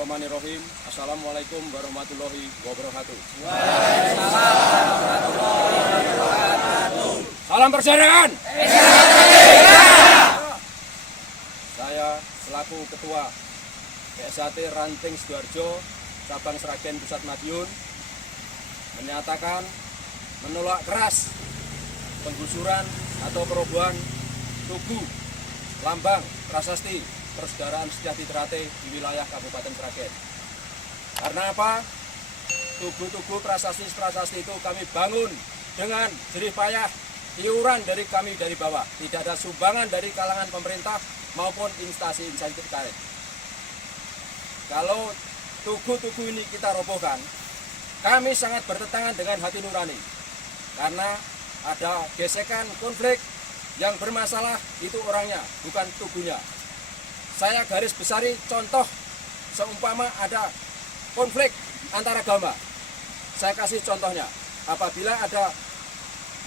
Bismillahirrahmanirrahim. Assalamualaikum warahmatullahi wabarakatuh. Salam persaudaraan. Saya selaku Ketua PSHT Ranting Sidoarjo Cabang Sragen Pusat Madiun menyatakan menolak keras penggusuran atau perobohan tugu lambang prasasti Persaudaraan Sejahtera di wilayah Kabupaten Sragen. Karena apa? Tugu-tugu prasasti-prasasti itu kami bangun dengan jerih payah, iuran dari kami dari bawah. Tidak ada sumbangan dari kalangan pemerintah maupun instansi-instansi terkait. Kalau tugu-tugu ini kita robohkan, kami sangat bertentangan dengan hati nurani. Karena ada gesekan, konflik, yang bermasalah itu orangnya, bukan tubuhnya. Saya garis besari contoh, seumpama ada konflik antara agama. Saya kasih contohnya, apabila ada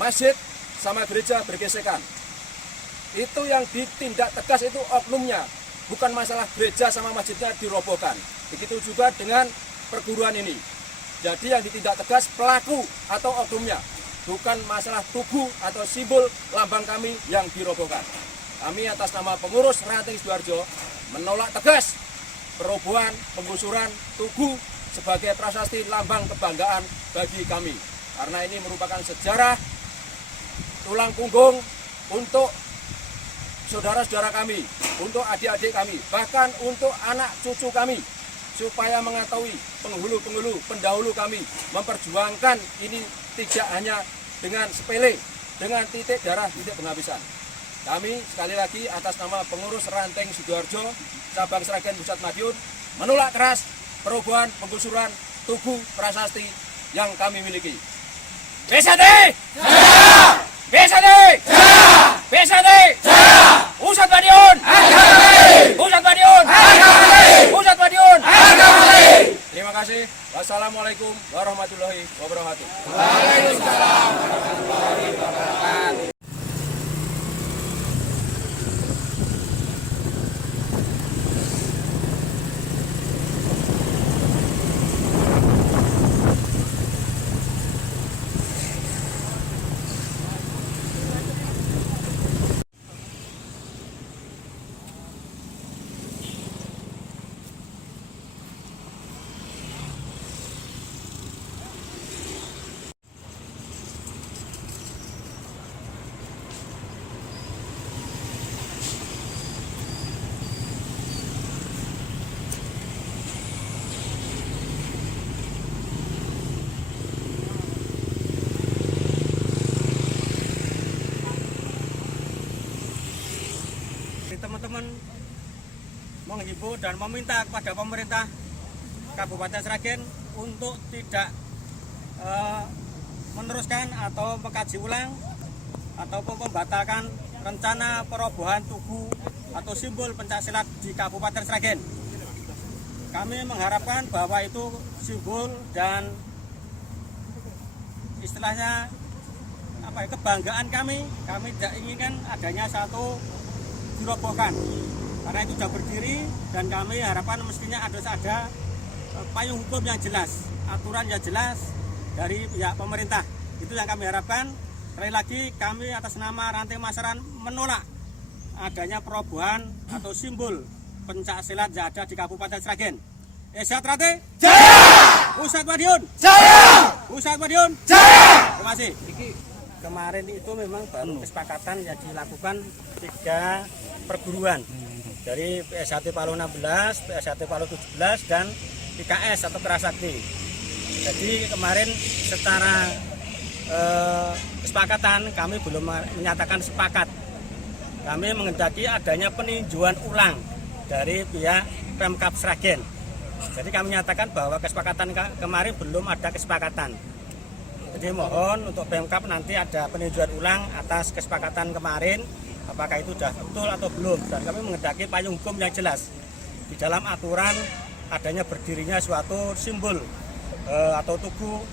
masjid sama gereja bergesekan, itu yang ditindak tegas itu oknumnya, bukan masalah gereja sama masjidnya dirobohkan. Begitu juga dengan perguruan ini. Jadi yang ditindak tegas pelaku atau oknumnya, bukan masalah tugu atau simbol lambang kami yang dirobohkan. Kami atas nama pengurus Ranting Sidoarjo menolak tegas perobohan, penggusuran tugu sebagai prasasti lambang kebanggaan bagi kami. Karena ini merupakan sejarah tulang punggung untuk saudara-saudara kami, untuk adik-adik kami, bahkan untuk anak cucu kami, supaya mengetahui penghulu-penghulu pendahulu kami memperjuangkan ini tidak hanya dengan sepele, dengan titik darah, titik penghabisan. Kami sekali lagi atas nama pengurus Ranting Sidoarjo Cabang Sragen Pusat Madiun menolak keras perobohan penggusuran tugu prasasti yang kami miliki. PSHT! PSHT! PSHT! Pusat Madiun! Pusat Madiun! Pusat Madiun! Terima kasih. Wassalamualaikum warahmatullahi wabarakatuh. Waalaikumsalam warahmatullahi wabarakatuh. Teman-teman menghimbau dan meminta kepada pemerintah Kabupaten Sragen untuk tidak meneruskan atau mengkaji ulang ataupun membatalkan rencana perobohan tugu atau simbol pencaksilat di Kabupaten Sragen. Kami mengharapkan bahwa itu simbol dan istilahnya kebanggaan kami tidak inginkan adanya satu dirobohkan, karena itu sudah berdiri dan kami harapan mestinya ada payung hukum yang jelas, aturan yang jelas dari pihak pemerintah. Itu yang kami harapkan. Sekali lagi kami atas nama Ranting Masyarakat menolak adanya perobohan atau simbol pencaksilat yang ada di Kabupaten Sragen. Sejahtera Jaya! Pusat Madiun Jaya! Pusat Madiun Jaya! Terima kasih. Kemarin itu memang baru kesepakatan yang dilakukan 3 perguruan dari PSHT Palo 16, PSHT Palo 17 dan PKS atau Kerasakti. Jadi kemarin secara kesepakatan kami belum menyatakan sepakat. Kami menghendaki adanya peninjauan ulang dari pihak Pemkab Sragen. Jadi kami nyatakan bahwa kesepakatan kemarin belum ada kesepakatan. Jadi mohon untuk Pemkab nanti ada peninjauan ulang atas kesepakatan kemarin, apakah itu sudah betul atau belum. Dan kami menghendaki payung hukum yang jelas di dalam aturan adanya berdirinya suatu simbol atau tugu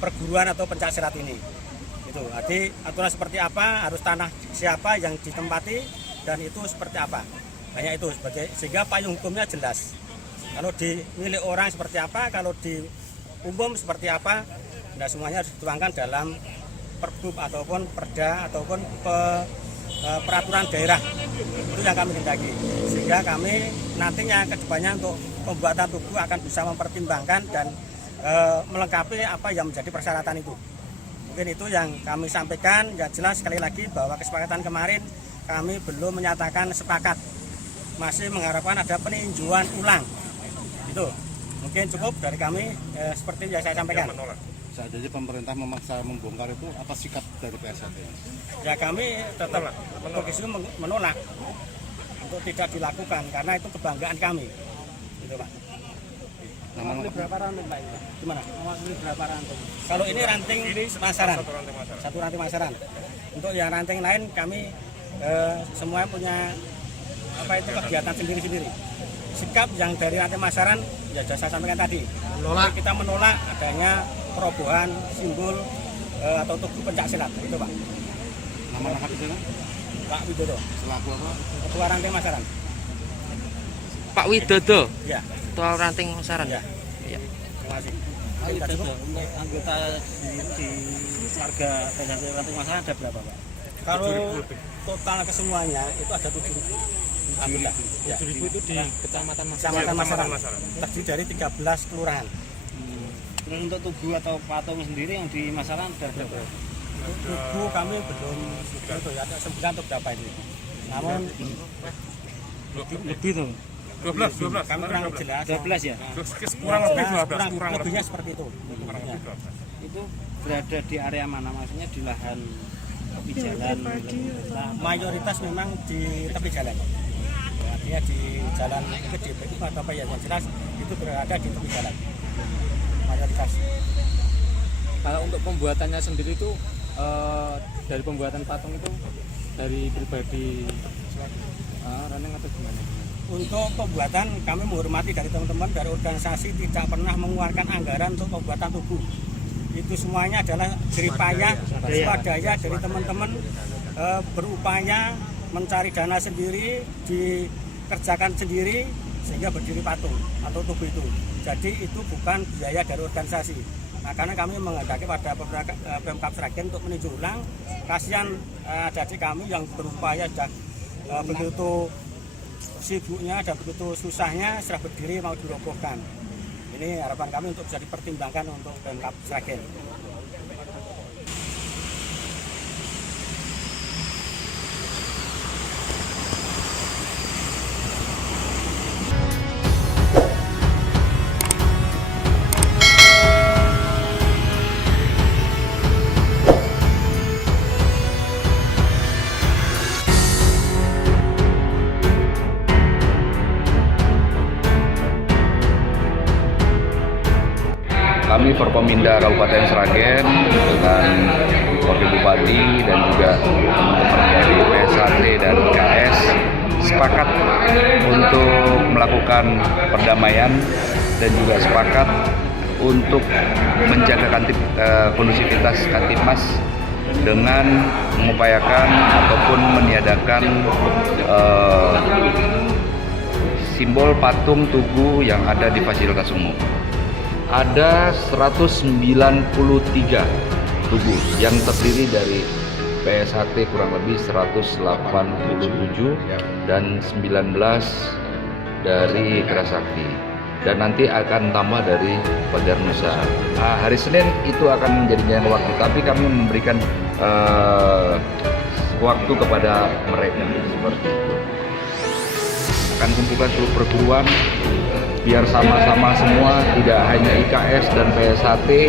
perguruan atau pencaksilat ini. Itu. Jadi aturan seperti apa, harus tanah siapa yang ditempati dan itu seperti apa. Hanya itu sehingga payung hukumnya jelas. Kalau di milik orang seperti apa, kalau di umum seperti apa, nah semuanya harus dituangkan dalam Pergub ataupun Perda ataupun peraturan daerah. Itu yang kami hendaki. Sehingga kami nantinya ke depannya untuk pembuatan tugu akan bisa mempertimbangkan dan melengkapi apa yang menjadi persyaratan itu. Mungkin itu yang kami sampaikan. Ya jelas sekali lagi bahwa kesepakatan kemarin kami belum menyatakan sepakat. Masih mengharapkan ada peninjauan ulang. Itu mungkin cukup dari kami seperti yang saya sampaikan. Seandainya pemerintah memaksa membongkar itu, apa sikap dari PSHT? Ya kami tetap untuk itu menolak untuk tidak dilakukan karena itu kebanggaan kami. Gitu Pak. Nama Berapa ranting Pak? Gimana? Ini berapa ranting? Kalau ini ranting masaran. Satu ranting masaran. Untuk yang ranting lain kami semua punya apa itu kegiatan sendiri-sendiri. Sikap yang dari ranting masaran ya sudah saya sampaikan tadi. Kita menolak adanya perobohan simbol atau tugu pencak silat itu Pak. Nama lengkap di sana? Pak Widodo. Selaku apa? Ketua ranting masaran. Pak Widodo, Ya. Ketua Ranting Masaran. Ya. Iya. Terima kasih. Untuk anggota di warga PSHT Ranting Masaran ada berapa Pak? Kalau total kesemuanya itu ada 7.000 anggota. Ya. 7.000 itu di Kecamatan Kecamatan Masaran. Terdiri dari 13 kelurahan. Terus untuk tugu atau patung sendiri yang di Masaran ada berapa? Tugu kami belum itu ya, ada 9 untuk berapa ini. Namun Lebih tuh. 12 kami kurang jelas. 12 ya? kurang lebih 12 kurang lebihnya seperti itu. Ya. Itu berada di area mana? Maksudnya di lahan tepi jalan. Mayoritas memang di tepi jalan. Ya, artinya di jalan gede itu atau apa ya yang jelas itu berada di tepi jalan. Mayoritas. Kalau untuk pembuatannya sendiri itu dari pembuatan patung itu dari pribadi Raneng atau gimana? Untuk pembuatan kami menghormati dari teman-teman dari organisasi tidak pernah mengeluarkan anggaran untuk pembuatan tugu. Itu semuanya adalah jeripayah swadaya dari teman-teman berupaya mencari dana sendiri, dikerjakan sendiri sehingga berdiri patung atau tugu itu. Jadi itu bukan biaya dari organisasi. Nah, karena kami menghendaki pada Pemkab Sragen untuk meninjau ulang, kasihan adik-adik kami yang berupaya sudah begitu sibuknya dan begitu susahnya setelah berdiri mau dirobohkan. Ini harapan kami untuk bisa dipertimbangkan untuk Pemkab Sragen. Kami Forkominda Kabupaten Sragen dengan Wakil Bupati dan juga teman-teman dari PSHT dan KS sepakat untuk melakukan perdamaian dan juga sepakat untuk menjaga kondusivitas Kantipmas dengan mengupayakan ataupun meniadakan simbol patung tugu yang ada di fasilitas umum. Ada 193 tugu yang terdiri dari PSHT kurang lebih 187 dan 19 dari Kerasakti, dan nanti akan tambah dari Pagar Nusa. Hari Senin itu akan menjadi waktu, tapi kami memberikan waktu kepada mereka seperti itu. Akan kumpulkan seluruh perguruan biar sama-sama semua, tidak hanya IKS dan PSHT,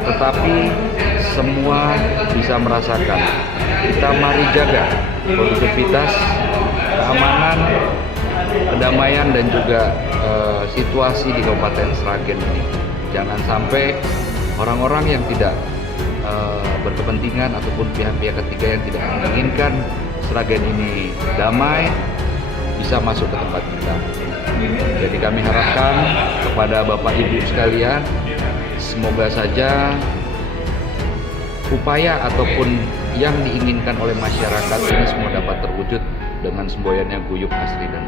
tetapi semua bisa merasakan. Kita mari jaga kondusivitas, keamanan, kedamaian dan juga situasi di Kabupaten Sragen ini. Jangan sampai orang-orang yang tidak berkepentingan ataupun pihak-pihak ketiga yang tidak menginginkan Sragen ini damai bisa masuk ke tempat kita. Jadi kami harapkan kepada Bapak Ibu sekalian, semoga saja upaya ataupun yang diinginkan oleh masyarakat ini semua dapat terwujud dengan semboyan yang guyup, asri dan